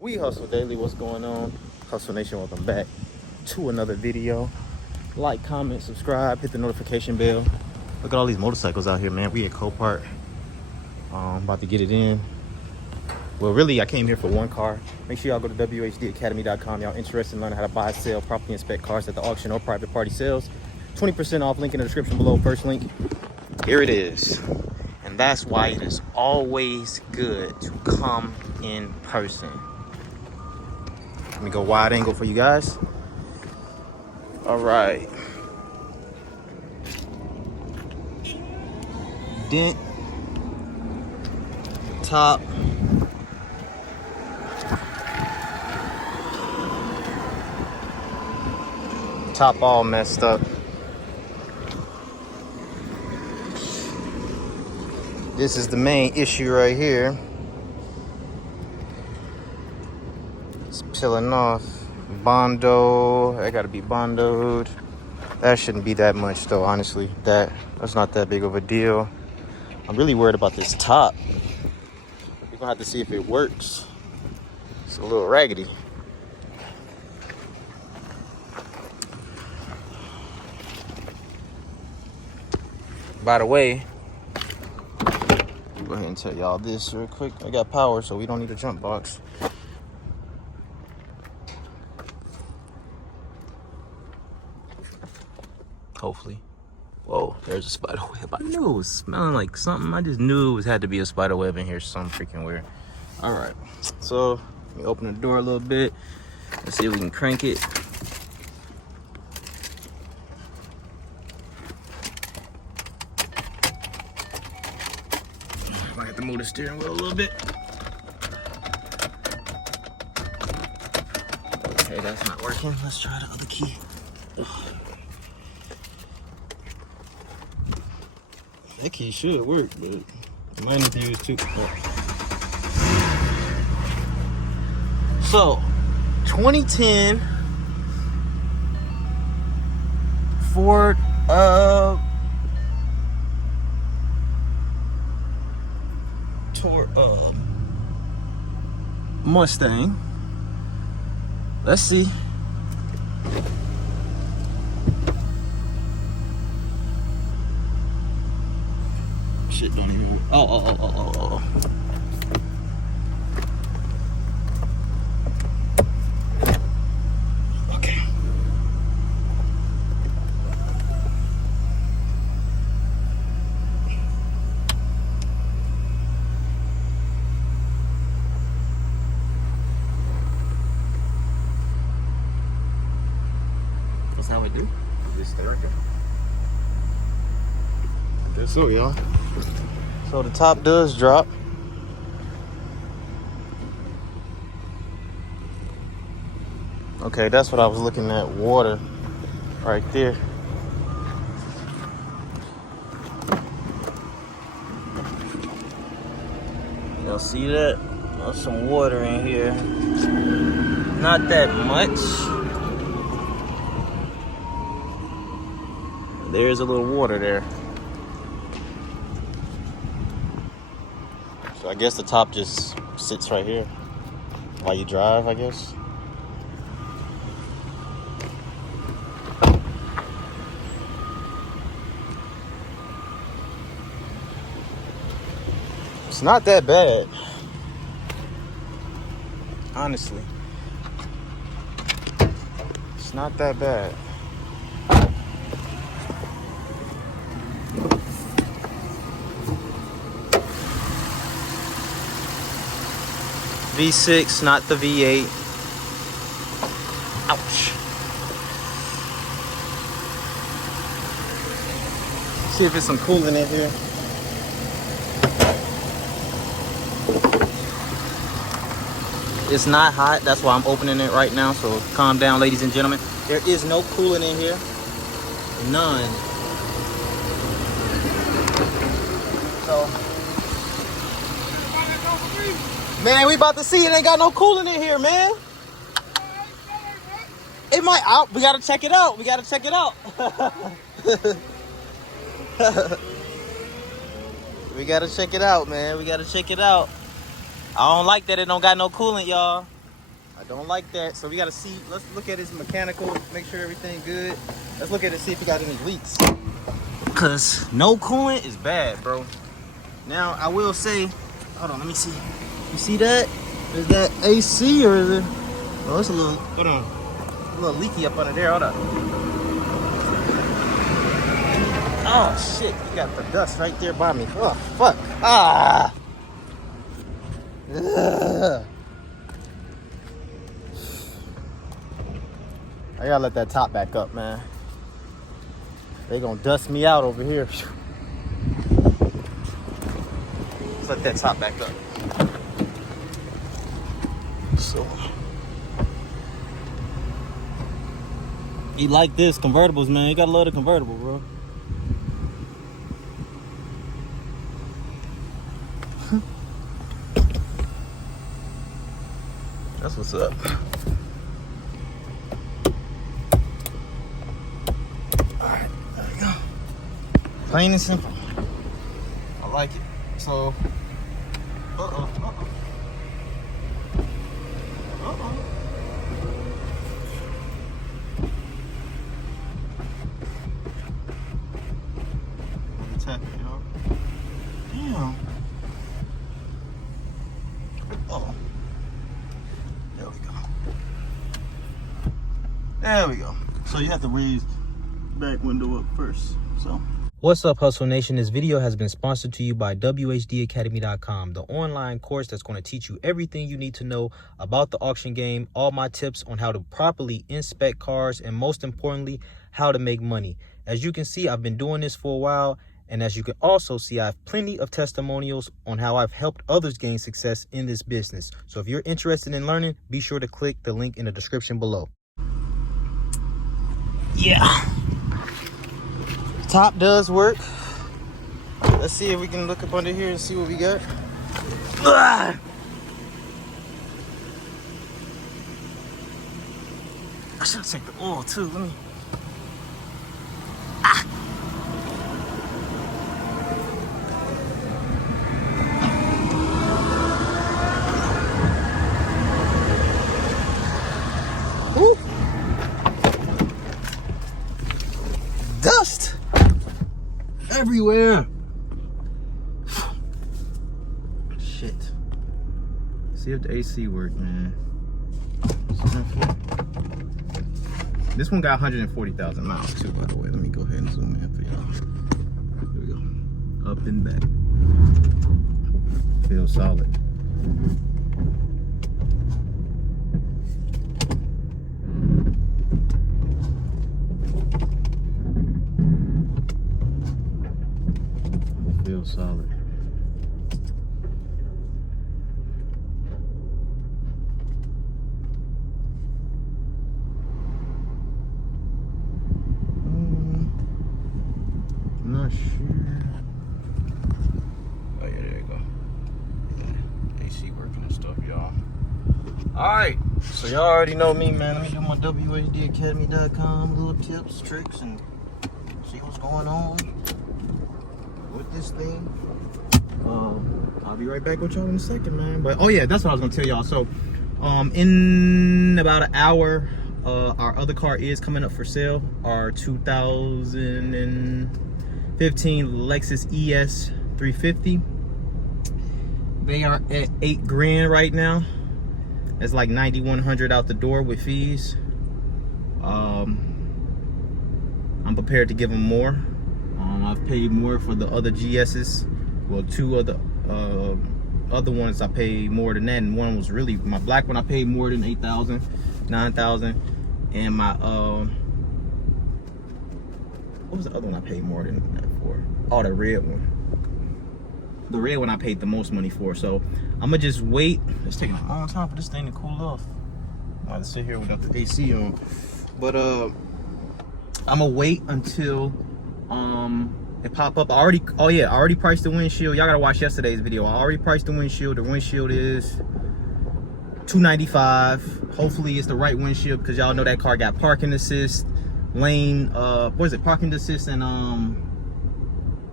We Hustle Daily, what's going on? Hustle Nation, welcome back to another video. Like, comment, subscribe, hit the notification bell. Look at all these motorcycles out here, man. We at Copart. About to get it in. Well, really, I came here for one car. Make sure y'all go to wehustledaily.com. Y'all interested in learning how to buy, sell, properly inspect cars at the auction or private party sales. 20% off, link in the description below, first link. Here it is. And that's why it is always good to come in person. Let me go wide angle for you guys. All right. Dent. Top. Top all messed up. This is the main issue right here. It's peeling off. Bondo, I gotta be bondoed. That shouldn't be that much though, honestly. That's not that big of a deal. I'm really worried about this top. We're gonna have to see if it works. It's a little raggedy. By the way, I'll go ahead and tell y'all this real quick. I got power, so we don't need a jump box. Hopefully. Whoa, there's a spider web. I knew it was smelling like something. I just knew it had to be a spider web in here some freaking weird. All right, so let me open the door a little bit. Let's see if we can crank it. Might have to move the steering wheel a little bit. Okay, that's not working. Let's try the other key. That key should work, but you might need to use two. So, 2010 Ford Mustang. Let's see. Shit don't even work. Oh. Okay. That's how I do. Just stay right there. I guess so, y'all. So the top does drop. Okay, that's what I was looking at, water right there. Y'all see that? There's some water in here. Not that much. There's a little water there. So I guess the top just sits right here while you drive, I guess. It's not that bad, honestly. It's not that bad. V6, not the V8. Ouch. See if there's some coolant in here. It's not hot, that's why I'm opening it right now, so calm down, ladies and gentlemen. There is no coolant in here. None. So, man, we about to see it ain't got no coolant in here, man. It might out. We gotta check it out. We gotta check it out. We gotta check it out, man. We gotta check it out. I don't like that it don't got no coolant, y'all. I don't like that. So we gotta see, let's look at his mechanical, make sure everything good. Let's look at it, see if he got any leaks. Cause no coolant is bad, bro. Now I will say, hold on, let me see. You see that? Is that AC or is it? Oh, it's a little, hold on. A little leaky up under there, hold up. Oh shit, you got the dust right there by me. Oh, fuck. Ah! Ugh. I gotta let that top back up, man. They gonna dust me out over here. Let's let that top back up. So, you like this convertibles, man. You gotta love the convertible, bro. That's what's up. Alright, there we go. Plain and simple. I like it. So, tap it, y'all. Damn. Oh. There we go. There we go. So you have to raise back window up first. So. What's up, Hustle Nation? This video has been sponsored to you by wehustledaily.com, the online course that's going to teach you everything you need to know about the auction game, all my tips on how to properly inspect cars, and most importantly, how to make money. As you can see, I've been doing this for a while, and as you can also see, I have plenty of testimonials on how I've helped others gain success in this business. So if you're interested in learning, be sure to click the link in the description below. Yeah. Top does work. Let's see if we can look up under here and see what we got. I should take the oil too. Let me. Ooh. Dust everywhere. Shit. See if the AC work, man. This one got 140,000 miles too, by the way. Let me go ahead and zoom in for y'all. Here we go. Up and back. Feels solid. Feels solid. Not sure. Oh yeah, there you go. Yeah, AC working and stuff, y'all. Alright, so y'all already know me, man. Let me do my wehustledaily.com little tips, tricks, and see what's going on with this thing. I'll be right back with y'all in a second, man. But oh yeah, that's what I was gonna tell y'all. So in about an hour, our other car is coming up for sale. Our 2015 Lexus ES 350. They are at $8 grand right now. It's like $9,100 out the door with fees. I'm prepared to give them more. I've paid more for the other GS's. Well, two of the other ones I paid more than that, and one was really, my black one I paid more than 8,000, 9,000, and my what was the other one I paid more than that for? Oh, the red one. The red one I paid the most money for. So I'm gonna just wait. It's taking a long time for this thing to cool off. I have to sit here without the AC on, but I'm gonna wait until it pop up. I already priced the windshield. Y'all gotta watch yesterday's video. I already priced the windshield. The windshield is $295. Hopefully it's the right windshield, because y'all know that car got parking assist, lane, what is it, parking assist, and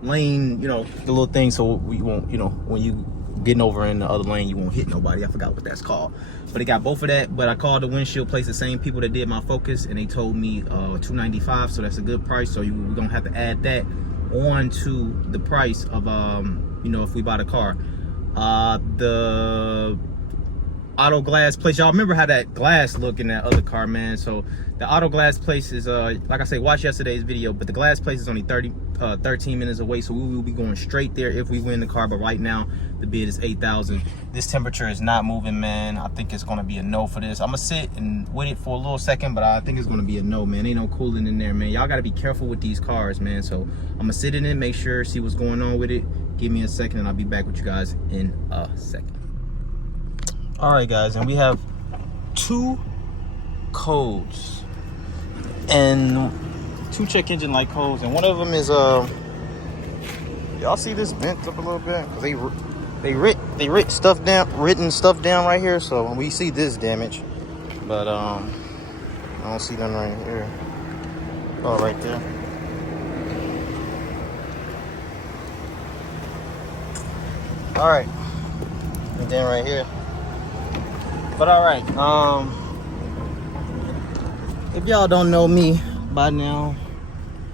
lane, you know, the little thing, so we won't, you know, when you getting over in the other lane, you won't hit nobody. I forgot what that's called, but it got both of that. But I called the windshield place, the same people that did my Focus, and they told me $295, so that's a good price. So we're gonna have to add that on to the price of you know, if we buy the car. The auto glass place, y'all remember how that glass looked in that other car, man? So the auto glass place is like I say, watch yesterday's video, but the glass place is only 13 minutes away, so we will be going straight there if we win the car. But right now the bid is $8,000. This temperature is not moving, man. I think it's gonna be a no for this. I'm gonna sit and wait it for a little second, but I think it's gonna be a no, man. Ain't no cooling in there, man. Y'all gotta be careful with these cars, man. So I'm gonna sit in it, make sure, see what's going on with it. Give me a second and I'll be back with you guys in a second. All right, guys, and we have 2 codes and 2 check engine light codes, and one of them is y'all see this bent up a little bit because they written stuff down right here, so we see this damage, but I don't see none right here. Oh, right there. All right, and then right here. But all right, if y'all don't know me by now,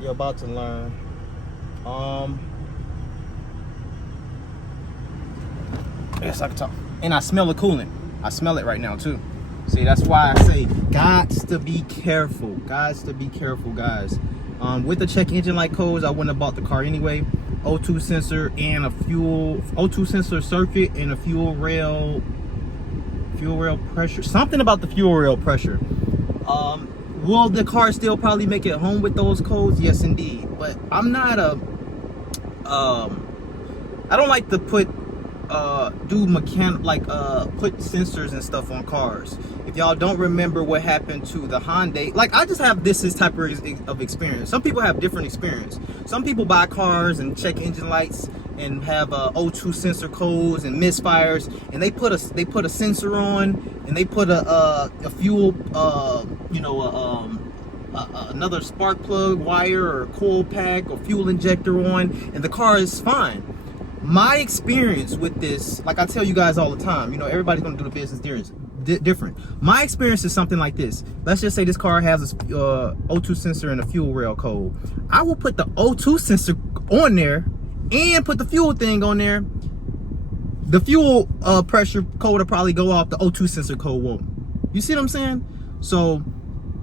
you're about to learn. I guess I can talk. And I smell the coolant. I smell it right now too. See, that's why I say, gots to be careful. Gots to be careful, guys. With the check engine light codes, I wouldn't have bought the car anyway. O2 sensor and a O2 sensor circuit and a fuel rail pressure, something about the fuel rail pressure. Will the car still probably make it home with those codes? Yes, indeed. But I'm not a I don't like to put put sensors and stuff on cars. If y'all don't remember what happened to the Hyundai, like, I just have this type of experience. Some people have different experience. Some people buy cars and check engine lights and have O2 sensor codes and misfires, and they put a sensor on, and they put a fuel another spark plug wire or coil pack or fuel injector on, and the car is fine. My experience with this, like I tell you guys all the time, you know, everybody's gonna do the business different. My experience is something like this. Let's just say this car has a O2 sensor and a fuel rail code. I will put the O2 sensor on there and put the fuel thing on there. The fuel pressure code will probably go off, the O2 sensor code won't. You see what I'm saying? So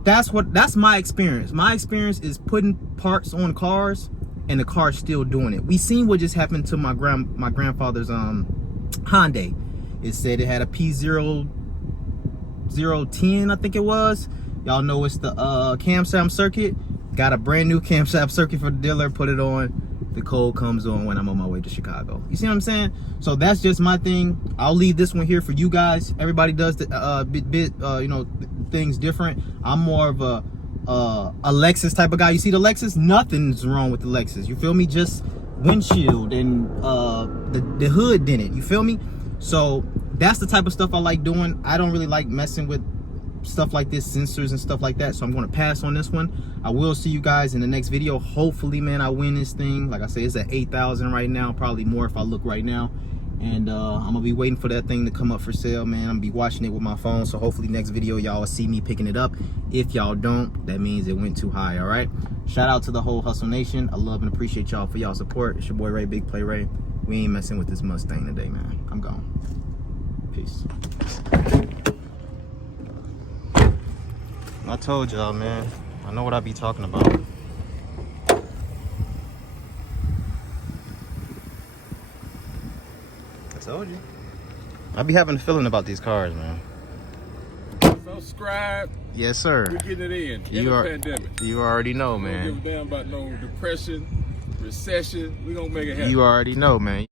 that's my experience. My experience is putting parts on cars and the car's still doing it. We seen what just happened to my grandfather's Hyundai. It said it had a P0010, I think it was. Y'all know it's the camshaft circuit. Got a brand new camshaft circuit for the dealer, put it on. The code comes on when I'm on my way to Chicago. You see what I'm saying? So that's just my thing. I'll leave this one here for you guys. Everybody does the things different. I'm more of a Lexus type of guy. You see the Lexus? Nothing's wrong with the Lexus. You feel me? Just windshield and the hood didn't. You feel me? So that's the type of stuff I like doing. I don't really like messing with stuff like this, sensors and stuff like that, so I'm going to pass on this one. I will see you guys in the next video. Hopefully, man, I win this thing. Like I say, it's at 8,000 right now, probably more if I look right now. And I'm gonna be waiting for that thing to come up for sale, man. I'm gonna be watching it with my phone, so hopefully next video y'all will see me picking it up. If y'all don't, that means it went too high. All right, shout out to the whole Hustle Nation. I love and appreciate y'all for y'all support. It's your boy Ray, Big Play Ray. We ain't messing with this Mustang today, man. I'm gone. Peace. I told y'all, man, I know what I be talking about. I told you. I be having a feeling about these cars, man. Subscribe. Yes, sir. We're getting it in the pandemic. You already know, man. We don't give a damn about no depression, recession. We gonna make it happen. You already know, man.